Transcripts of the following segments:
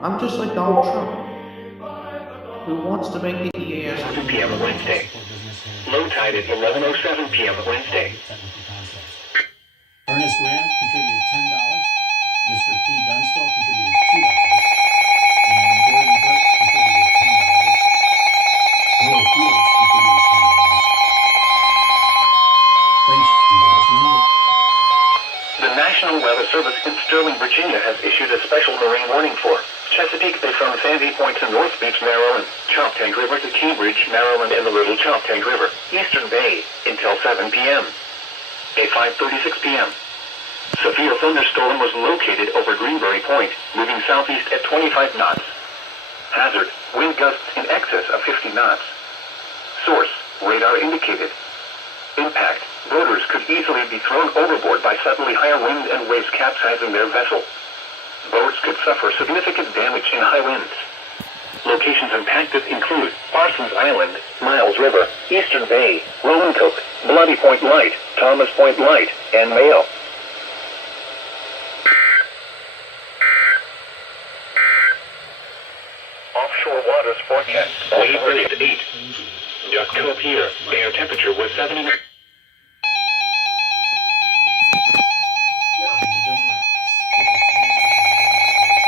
I'm just like Donald Trump, who wants to make the EAS 7 p.m. Wednesday. Low tide at 11:07 p.m. Wednesday. Ernest Rand contributed $10. Mr. P. Dunstall contributed $2. And Gordon Burke contributed $10. Earl Fields contributed $10. Thanks, you guys. Remember, The National Weather Service in Sterling, Virginia has issued a special marine warning for Chesapeake Bay from Sandy Point to North Beach, Maryland, Choptank River to Cambridge, Maryland, and the Little Choptank River, Eastern Bay, until 7 p.m. At 5:36 p.m. Severe thunderstorm was located over Greenberry Point, moving southeast at 25 knots. Hazard, wind gusts in excess of 50 knots. Source, radar indicated. Impact, boaters could easily be thrown overboard by suddenly higher wind and waves capsizing their vessel. Boats could suffer significant damage in high winds. Locations impacted include Parsons Island, Miles River, Eastern Bay, Roanoke, Bloody Point Light, Thomas Point Light, and Mayo. Offshore waters forecast. Wave rate 8. Duck Cove here. Air temperature was 70. and you don't want to skip ahead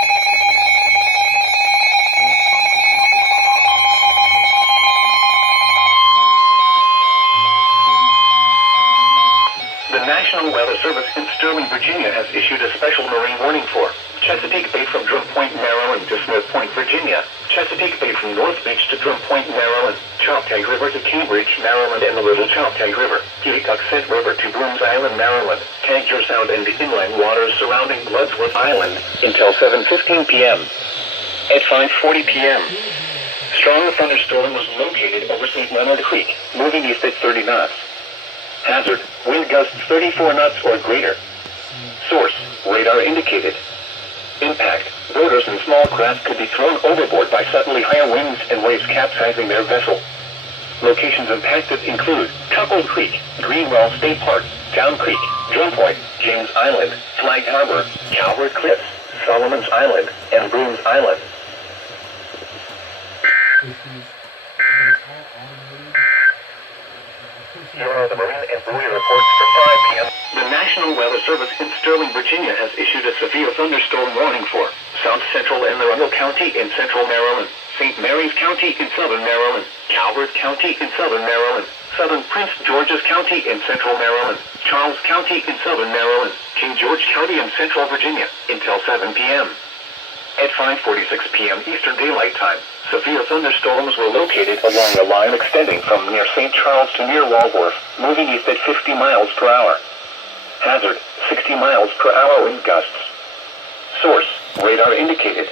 The National Weather Service in Sterling, Virginia has issued a special marine warning for Chesapeake Bay from Drum Point, Maryland to Smith Point, Virginia, Chesapeake Bay from North Beach to Drum Point, Maryland, Choptank River to Cambridge, Maryland, and the Little Choptank River, Pawtucket River to Brooms Island, Maryland, Tangier Sound and the inland waters surrounding Bloodsworth Island, until 7:15 p.m. At 5:40 p.m. Strong thunderstorm was located over St. Leonard Creek, moving east at 30 knots. Hazard, wind gusts 34 knots or greater. Source, radar indicated. Impact, boaters and small craft could be thrown overboard by suddenly higher winds and waves capsizing their vessel. Locations impacted include Couple Creek, Greenwell State Park, Town Creek, Drum Point, James Island, Flag Harbor, Calvert Cliffs, Solomon's Island, and Brooms Island. Here are the marine and buoy reports for 5 p.m. The National Weather Service in Sterling, Virginia has issued a severe thunderstorm warning for South Central and Arundel County in central Maryland, St. Mary's County in southern Maryland, Calvert County in southern Maryland, southern Prince George's County in central Maryland, Charles County in southern Maryland, King George County in central Virginia, until 7 p.m. At 5:46 p.m. Eastern Daylight Time, severe thunderstorms were located along a line extending from near St. Charles to near Walworth, moving east at 50 miles per hour. Hazard, 60 miles per hour wind gusts. Source, radar indicated.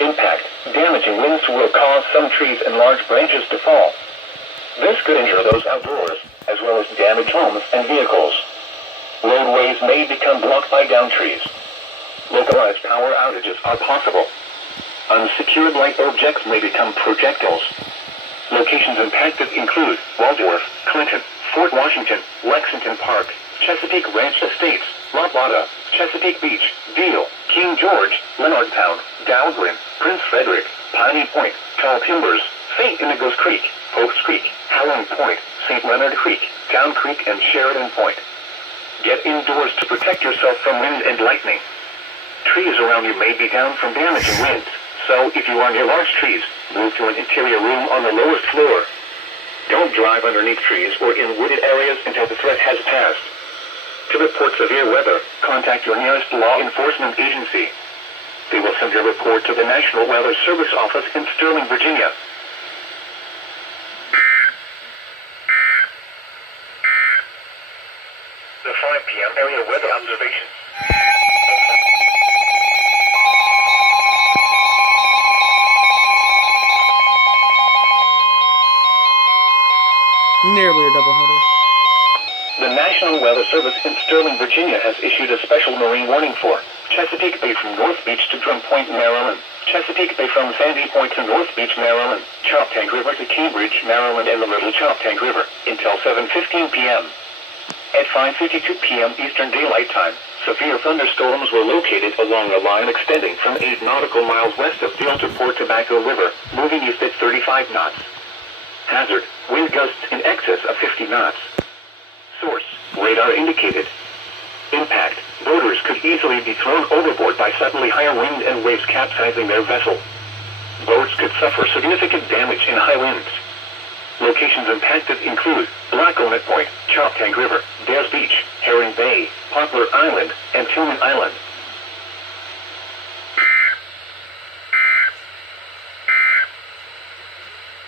Impact, damaging winds will cause some trees and large branches to fall. This could injure those outdoors, as well as damage homes and vehicles. Roadways may become blocked by downed trees. Localized power outages are possible. Unsecured light objects may become projectiles. Locations impacted include Waldorf, Clinton, Fort Washington, Lexington Park, Chesapeake Ranch Estates, La Plata, Chesapeake Beach, Deal, King George, Leonardtown, Dahlgren, Prince Frederick, Piney Point, Tall Timbers, St. Inigo's Creek, Oaks Creek, Howland Point, St. Leonard Creek, Town Creek, and Sheridan Point. Get indoors to protect yourself from wind and lightning. Trees around you may be down from damaging winds, so if you are near large trees, move to an interior room on the lowest floor. Don't drive underneath trees or in wooded areas until the threat has passed. To report severe weather, contact your nearest law enforcement agency. They will send your report to the National Weather Service office in Sterling, Virginia. The 5 p.m. area weather observation. Nearly a doubleheader. The National Weather Service in Sterling, Virginia has issued a special marine warning for Chesapeake Bay from North Beach to Drum Point, Maryland, Chesapeake Bay from Sandy Point to North Beach, Maryland, Choptank River to Cambridge, Maryland, and the Little Choptank River, until 7:15 p.m. At 5:52 p.m. Eastern Daylight Time, Severe thunderstorms were located along a line extending from 8 nautical miles west of Delta Port Tobacco River, moving east at 35 knots. Hazard, wind gusts in excess of 50 knots. Source, radar indicated. Impact, boaters could easily be thrown overboard by suddenly higher wind and waves capsizing their vessel. Boats could suffer significant damage in high winds. Locations impacted include Blackconet Point, Choptank River, Bears Beach, Herring Bay, Poplar Island, and Tillman Island.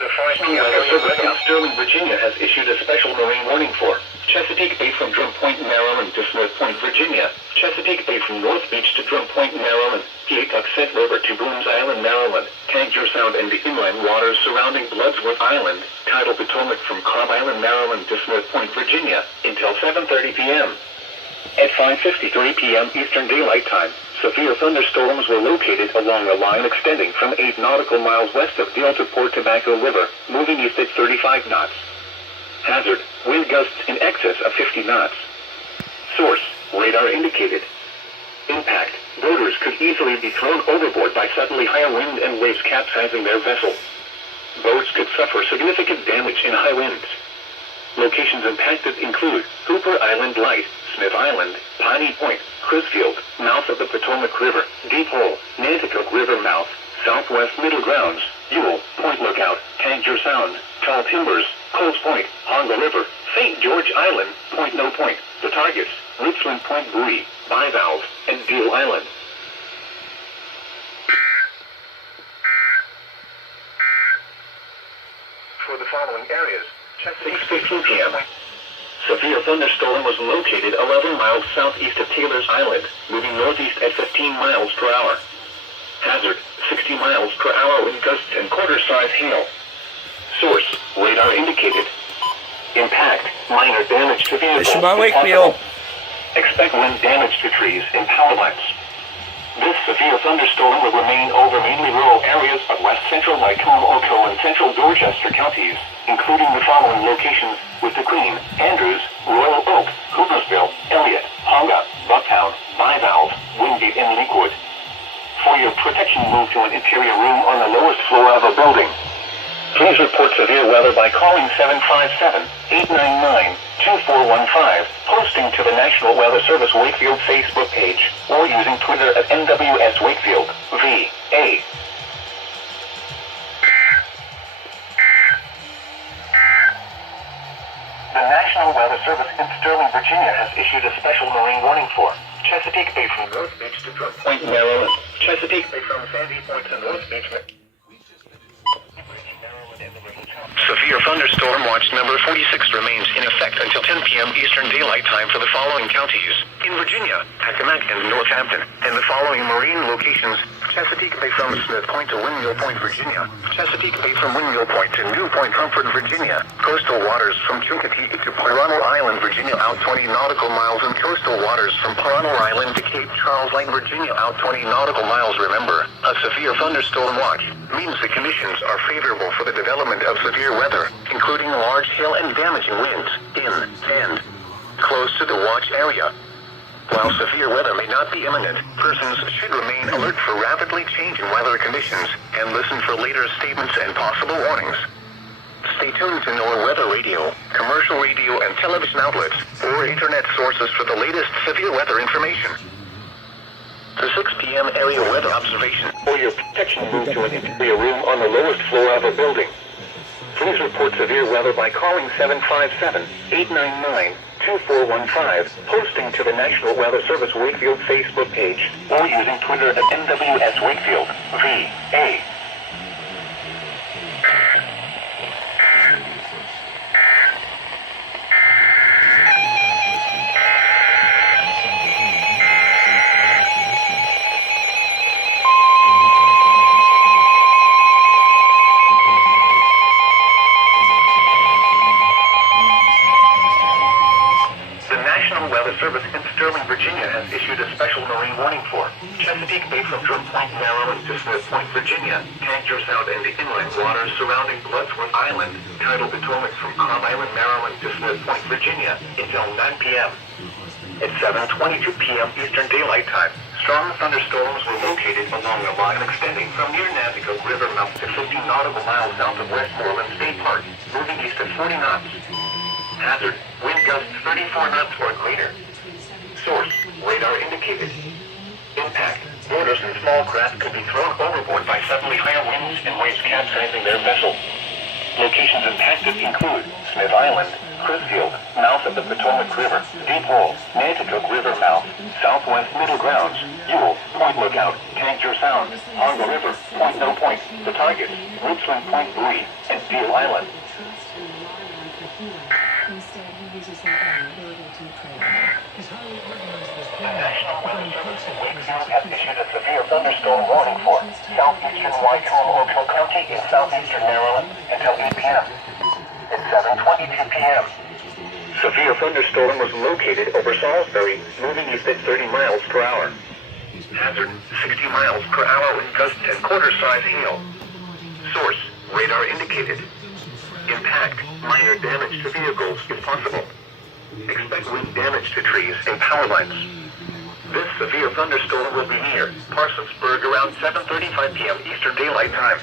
The National Weather Service in Sterling, Virginia has issued a special marine warning for Chesapeake Bay from Drum Point, Maryland to Smith Point, Virginia, Chesapeake Bay from North Beach to Drum Point, Maryland, Pawtucket River to Boones Island, Maryland, Tangier Sound and the inland waters surrounding Bloodsworth Island, Tidal Potomac from Cobb Island, Maryland to Smith Point, Virginia, until 7:30 p.m. At 5:53 p.m. Eastern Daylight Time, severe thunderstorms were located along a line extending from 8 nautical miles west of Delta Port Tobacco River, moving east at 35 knots. Hazard, wind gusts in excess of 50 knots. Source, radar indicated. Impact, boaters could easily be thrown overboard by suddenly higher wind and waves capsizing their vessel. Boats could suffer significant damage in high winds. Locations impacted include Hooper Island Light, Smith Island, Piney Point, Crisfield, mouth of the Potomac River, Deep Hole, Nanticoke River mouth, Southwest Middle Grounds, Ewell, Point Lookout, Tangier Sound, Tall Timbers, Coles Point, Honga River, St. George Island, Point No Point, the targets, Richland Point Buoy, Bivalve, and Deal Island. For the following areas, Chesapeake 15 p.m. Severe thunderstorm was located 11 miles southeast of Taylor's Island, moving northeast at 15 miles per hour. Hazard, 60 miles per hour wind gusts and quarter-size hail. Source, radar indicated. Impact, minor damage to vehicles. It's my Wakefield. Expect wind damage to trees and power lines. This severe thunderstorm will remain over mainly rural areas of west central Lycombe, Oco, and central Dorchester counties, including the following locations: with the Queen, Andrews, Royal Oak, Hoopersville, Elliott, Honga, Bucktown, Bivalve, Wingate, and Lakewood. For your protection, move to an interior room on the lowest floor of a building. Please report severe weather by calling 757-899-2415, posting to the National Weather Service Wakefield Facebook page, or using Twitter at NWS Wakefield, VA. The National Weather Service in Sterling, Virginia has issued a special marine warning for Chesapeake Bay from North Beach to Drum Point, Maryland, Chesapeake Bay from Sandy Point to North Beach, Severe thunderstorm watch number 46 remains in effect until 10 p.m. Eastern Daylight Time for the following counties: in Virginia, Accomack and Northampton, and the following marine locations: Chesapeake Bay from Smith Point to Windmill Point, Virginia, Chesapeake Bay from Windmill Point to New Point Comfort, Virginia, coastal waters from Chincoteague to Parano Island, Virginia, out 20 nautical miles, and coastal waters from Parano Island to Cape Charles Lake, Virginia, out 20 nautical miles. Remember, a severe thunderstorm watch means the conditions are favorable for the development of severe weather, including large hail and damaging winds, in and close to the watch area. While severe weather may not be imminent, persons should remain alert for rapidly changing weather conditions and listen for later statements and possible warnings. Stay tuned to NOAA Weather Radio, commercial radio and television outlets, or internet sources for the latest severe weather information. The 6 p.m. area weather observation. For your protection, move to an interior room on the lowest floor of a building. Please report severe weather by calling 757-899-2415, posting to the National Weather Service Wakefield Facebook page, or using Twitter at NWS Wakefield, VA. Service in Sterling, Virginia has issued a special marine warning for Chesapeake Bay from Drum Point, Maryland to Smith Point, Virginia, Tangier Sound and the inland waters surrounding Bloodsworth Island, Tidal Potomac from Cobb Island, Maryland to Smith Point, Virginia, until 9 p.m. At 7:22 p.m. Eastern Daylight Time, strong thunderstorms were located along a line extending from near Natico River mouth to 15 nautical miles south of Westmoreland State Park, moving east at 40 knots. Hazard, wind gusts 34 knots or greater. Source, radar indicated. Impact, boarders and small craft could be thrown overboard by suddenly higher winds and waves capsizing their vessel. Locations impacted include Smith Island, Crisfield, mouth of the Potomac River, Deep Hole, Nanticoke River mouth, Southwest Middle Grounds, Ewell, Point Lookout, Tangier Sound, Hongo River, Point No Point, the targets, Woodsland Point Buoy, and Deal Island. The National Weather Service in Wakefield has issued a severe thunderstorm warning for southeastern Wycombe, Oakville County in southeastern Maryland until 8 p.m. At 7:22 p.m. Severe thunderstorm was located over Salisbury, moving east at 30 miles per hour. Hazard, 60 miles per hour with gusts and quarter-size hail. Source, radar indicated. Impact, minor damage to vehicles if possible. Expect wind damage to trees and power lines. This severe thunderstorm will be near Parsonsburg around 7:35 p.m. Eastern Daylight Time.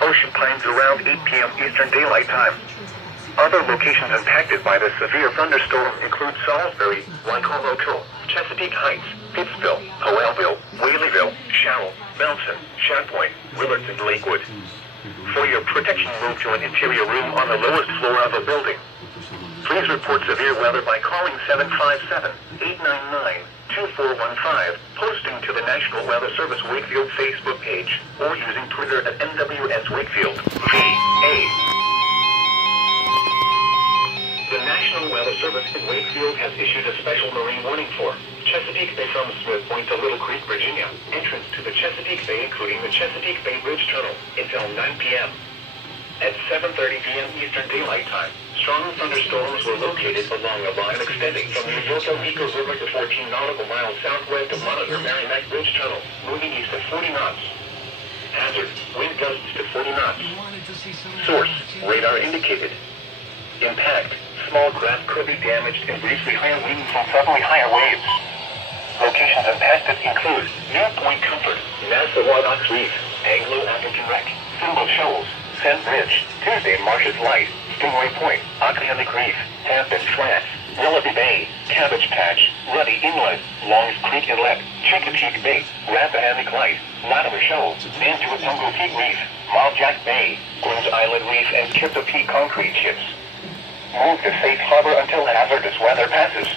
Ocean Pines around 8 p.m. Eastern Daylight Time. Other locations impacted by this severe thunderstorm include Salisbury, Wycombe, Oakville, Chesapeake Heights, Pittsville, Powellville, Whaleyville, Showell, Mountain, Shadpoint, Willard, and Lakewood. For your protection, move to an interior room on the lowest floor of a building. Please report severe weather by calling 757-899-2415, posting to the National Weather Service Wakefield Facebook page, or using Twitter at NWS Wakefield. VA. The National Weather Service in Wakefield has issued a special marine warning for Chesapeake Bay from Smith Point to Little Creek, Virginia. Entrance to the Chesapeake Bay, including the Chesapeake Bay Bridge Tunnel, until 9 p.m. At 7:30 p.m. Eastern Daylight Time, strong thunderstorms were located along a line extending from the Yoko River to 14 nautical miles southwest of Monitor Merrimack Bridge Tunnel, moving east at 40 knots. Hazard, wind gusts to 40 knots. Source, radar indicated. Impact, small craft could be damaged and briefly higher winds and suddenly higher waves. Locations impacted include New Point Comfort, Nassau Ox Reef, Anglo-African Wreck, Thimble Shoals, Sand Bridge, Tuesday Marshes Light, Stingray Point, Occeanic Reef, Hampton Flats, Willoughby Bay, Cabbage Patch, Ruddy Inlet, Longs Creek Inlet, Chincoteague Bay, Rappahannock Light, Latimer Shoals, Nantucket Peak Reef, Muljack Bay, Gwynn's Island Reef, and Kipto Peak Concrete Chips. Move to safe harbor until hazardous weather passes.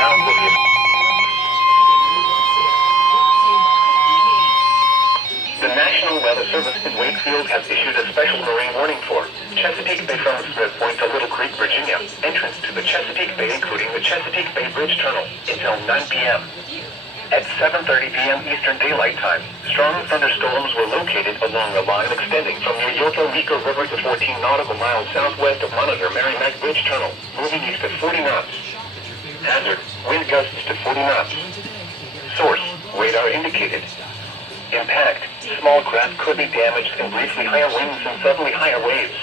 Now looking. The National Weather Service in Wakefield has issued a special marine warning for Chesapeake Bay from Smith Point to Little Creek, Virginia. Entrance to the Chesapeake Bay, including the Chesapeake Bay Bridge Tunnel, until 9 p.m. At 7:30 p.m. Eastern Daylight Time, strong thunderstorms were located along a line extending from the Yoko River to 14 nautical miles southwest of Monitor Merrimack Bridge Tunnel, moving east at 40 knots. Hazard, wind gusts to 40 knots. Source, radar indicated. Impact, small craft could be damaged and briefly higher winds and suddenly higher waves.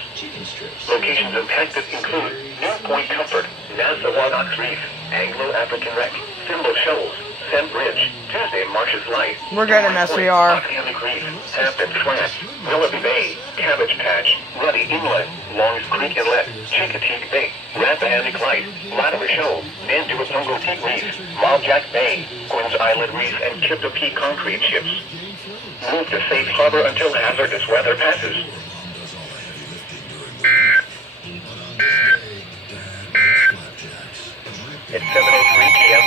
Locations impacted include New Point Comfort, Nassau Ox Reef, Anglo-African Wreck, Thimble Shoals, Sand Bridge, Tuesday Marshes Light. We're good in SVR. Occeanic Reef, Hampton Flats, Willoughby Bay, Cabbage Patch, Ruddy Inlet, Longs Creek Inlet, Chincoteague Bay, Rappahannock Light, Latimer Shoals, Nantucket Peak Reef, Muljack Bay, Gwynn's Island Reef, and Kipto Peak Concrete Chips. Move to safe harbor until hazardous weather passes. At 7:03 p.m.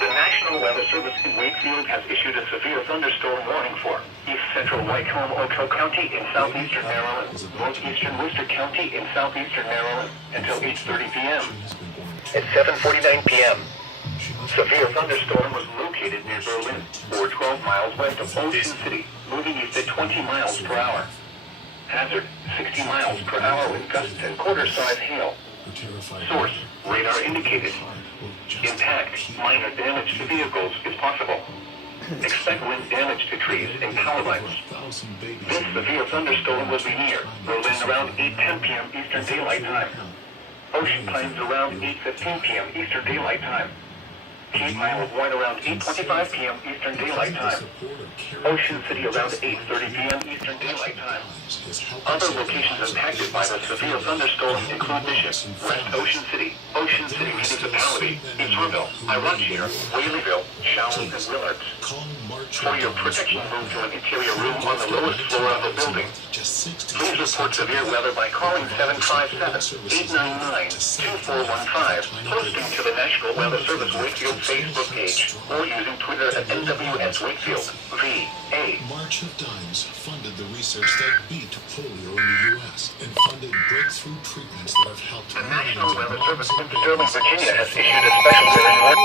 The National Weather Service in Wakefield has issued a severe thunderstorm warning for East Central Wycombe, Oakville County in southeastern Maryland, northeastern Worcester County in southeastern Maryland until 8:30 p.m. At 7:49 p.m. Severe thunderstorm was located near Berlin, or 12 miles west of Ocean City, moving east at 20 miles per hour. Hazard, 60 miles per hour with gusts and quarter-size hail. Source, radar indicated. Impact, minor damage to vehicles is possible. Expect wind damage to trees and power lines. This severe thunderstorm will be near Berlin around 8:10 p.m. Eastern Daylight Time. Ocean Plains around 8:15 p.m. Eastern Daylight Time. Cape Isle of Wight around 8:25 p.m. Eastern Daylight Time. Ocean City around 8:30 p.m. Eastern Daylight Time. Other locations impacted by the severe thunderstorm include Bishop, West Ocean City Municipality, Easterville, Ironshire, Whaleyville, Showers, and Willards. For your protection, move to an interior room on the lowest floor of the building. Please report severe weather by calling 757-899-2415, posting to the National Weather Service Wakefield Facebook page, or using Twitter at NWS Wakefield, VA. March of Dimes funded the research that beat polio in the U.S. and funded breakthrough treatments that have helped The millions National of Weather moms Service and in Sterling, babies. Virginia has issued a special warning.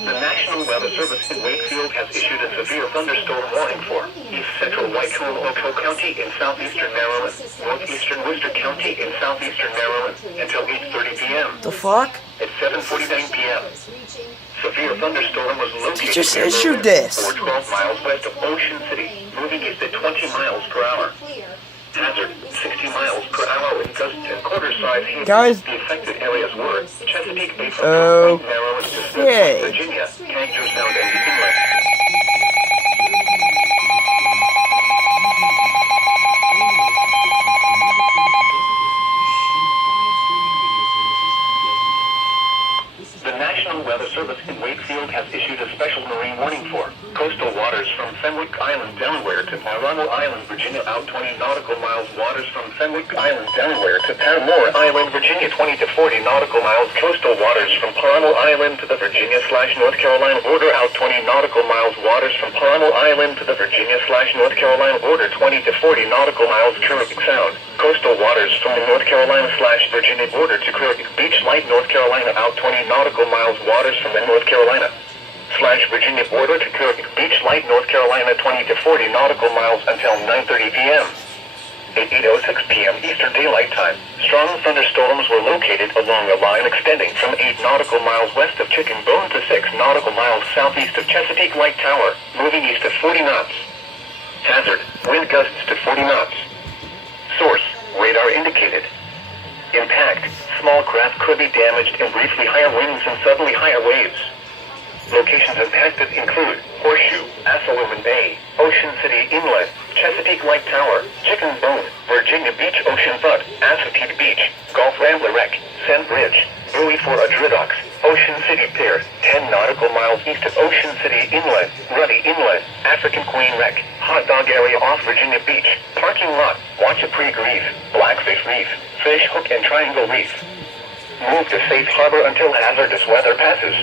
The National Weather Service in Wakefield has issued a severe thunderstorm warning for East Central Whitehall, County in southeastern Maryland, northeastern Worcester County in southeastern Maryland, until 8:30 p.m. The fuck? At 7:49 p.m. Severe thunderstorm was located Just near issued Berlin, this. or 12 miles west of Ocean City, moving east at 20 miles per hour. Hazard, 60 miles per hour with gusts and quarter-size hail. Guys. The affected areas were Chesapeake Bay from Point Maryland to Smithfield, Okay. Virginia, Tangier Sound and inland. The National Weather Service in Wakefield has issued a special marine warning for coastal waters from Fenwick Island, Delaware to Marano Island, Virginia, out 20 nautical miles. Waters from Fenwick Island, Delaware to Paramore Island, Virginia, 20 to 40 nautical miles. Coastal waters from Paramo Island to the Virginia/North Carolina border, out 20 nautical miles. Waters from Paramo Island to the Virginia/North Carolina border, 20 to 40 nautical miles. Caribbean Sound. Coastal waters from the North Carolina/Virginia border to Caribbean Beach, Light, North Carolina, out 20 nautical miles. Waters from the North Carolina/Virginia border to Caribbean Beach, Light, North Carolina, 20 to 40 nautical miles until 9:30 p.m. At 8:06 p.m. Eastern Daylight Time, strong thunderstorms were located along a line extending from 8 nautical miles west of Chicken Bone to 6 nautical miles southeast of Chesapeake Light Tower, moving east at 40 knots. Hazard, wind gusts to 40 knots. Source, radar indicated. Impact, small craft could be damaged and briefly higher winds and suddenly higher waves. Locations impacted include Horseshoe, Assiniboine Bay, Ocean City Inlet, Chesapeake Light Tower, Chicken Bone, Virginia Beach, Ocean Butte, Assateague Beach, Gulf Rambler Wreck, Sand Bridge, Buoy for Adridox, Ocean City Pier, 10 nautical miles east of Ocean City Inlet, Ruddy Inlet, African Queen Wreck, Hot Dog Area off Virginia Beach, Parking Lot, Wachapreague Reef, Blackfish Reef, Fish Hook and Triangle Reef. Move to safe harbor until hazardous weather passes.